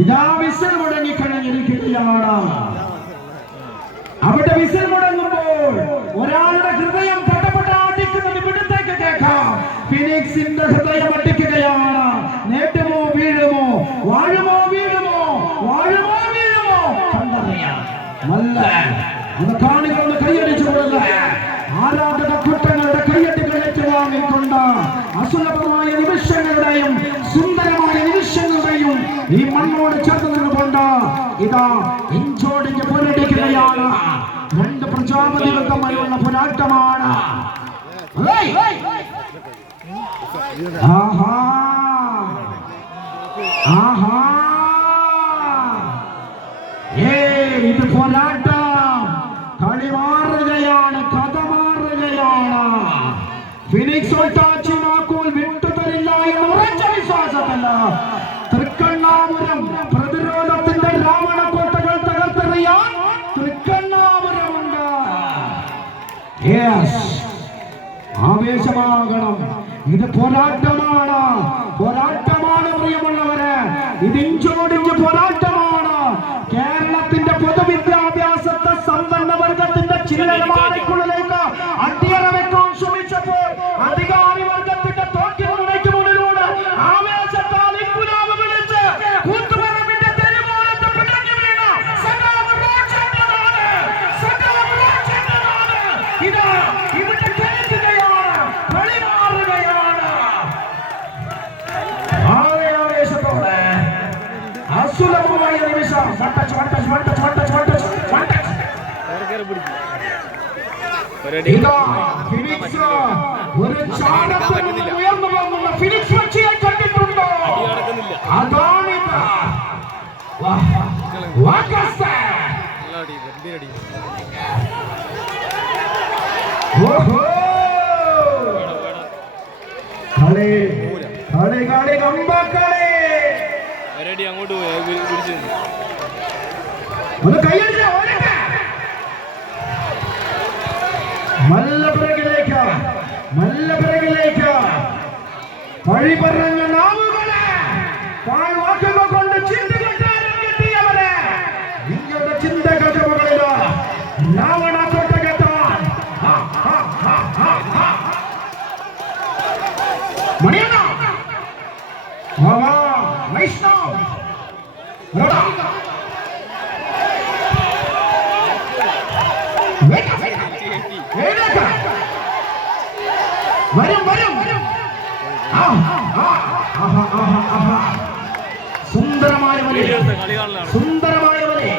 ഇതാ വിസിൽ മുടങ്ങിക്കഴിഞ്ഞിരിക്കുകയാണ്. അവിടെ വിസിൽ മുടങ്ങുമ്പോൾ ഒരാളുടെ ഹൃദയം പടപടാടിക്കുന്നത് ഇവിടത്തേക്ക് കേൾക്കാം. ഫിനിക്സിന്റെ ഹൃദയം അടിക്കുകയാണ്. നേട്ടുമോ വീഴുമോ, വാഴുമോ വീഴുമോ, വാഴുമോ വീഴുമോ കണ്ടറിയാം. നല്ല അത് കാണികളൊന്ന് കൈയടിച്ചു കൊടുക്കുക. ആരാധക കൂട്ടങ്ങളുടെ കൈയടികൾ ഏറ്റുവാങ്ങിക്കൊണ്ട് അസുലഭമായ നിമിഷങ്ങളുടെയും സുന്ദരമായ നിമിഷങ്ങളുടെയും ഈ മണ്ണോട് ചേർന്ന് നിന്നുകൊണ്ട് ഇതാ ഇഞ്ചോടിഞ്ഞ് പോരടിക്കുകയാണ്. രണ്ട് പ്രജാപതികൾ തമ്മിലുള്ള പോരാട്ടമാണ്. ആഹാ ആഹാ ഇത് പോരാട്ടം. കളി മാറുകയാണ്, കഥ മാറുകയാണ്. ഫിനിക്സ് ഒട്ടാച്ചിമാക്കോൽ വിട്ടുതരില്ല എന്ന് ഉറച്ച വിശ്വാസമല്ല. തൃക്കണ്ണാപുരം പ്രതിരോധത്തിന്റെ രാവണക്കോട്ടകൾ തകർത്തെറിയാൻ തൃക്കണ്ണാപുരമുണ്ട്. ആവേശമാകണം. ഇത് പോരാട്ടമാണ്, പോരാട്ടമാണ് പ്രിയമുള്ളവരെ. ഇത് ഇഞ്ചോടിഞ്ച് പോരാട്ടമാണ്. കേരളത്തിന്റെ പൊതുവിദ്യാഭ്യാസത്തെ സമ്പന്ന വർഗത്തിന്റെ ചില്ലമാണിക്കുള്ളിലേക്ക് അടിയറ വെക്കാൻ ശ്രമിച്ചപ്പോൾ അധികാരി വർഗത്തിന്റെ തോക്കിമുന്നേക്ക് മുന്നിലൂടെ ആവേശത്താൽ ഇൻകുലാബ് വിളിച്ച് കൂത്തുപറമ്പിന്റെ തെരുവോരത്ത് പിടഞ്ഞു വീണ സഖാവ് റോഷന്റെതാണ്, സഖാവ് റോഷന്റെതാണ്. ഇതാ ഇവിടെ കേൾക്കുകയാണ്, കളി മാറുകയാണ്. ആവേശത്തോടെ അസുലഭമായ നിമിഷം. ഉയർന്നു പോകുന്ന ഫിനിക്സ് പക്ഷിയെ കണ്ടിട്ടുണ്ടോ? അതാണിത്. കളി കളി കളി കമ്പക്കളി. അങ്ങോട്ട് ഒന്ന് കൈയടിച്ച നല്ല പിറകിലേക്ക്, നല്ല പിറകിലേക്ക്. വഴി പറഞ്ഞ നാവുകളെ വാക്കുകൾ കൊണ്ട് ചിന്തകെട്ടാനും കിട്ടിയവരെ നിങ്ങളുടെ ചിന്തകളുടെ മുകളില് രാവണ കോട്ട കെട്ടാൻ മണിയണ്ണ വൈഷ്ണവ് വരും വരും. സുന്ദരമായ വരി, സുന്ദരമായ വരി.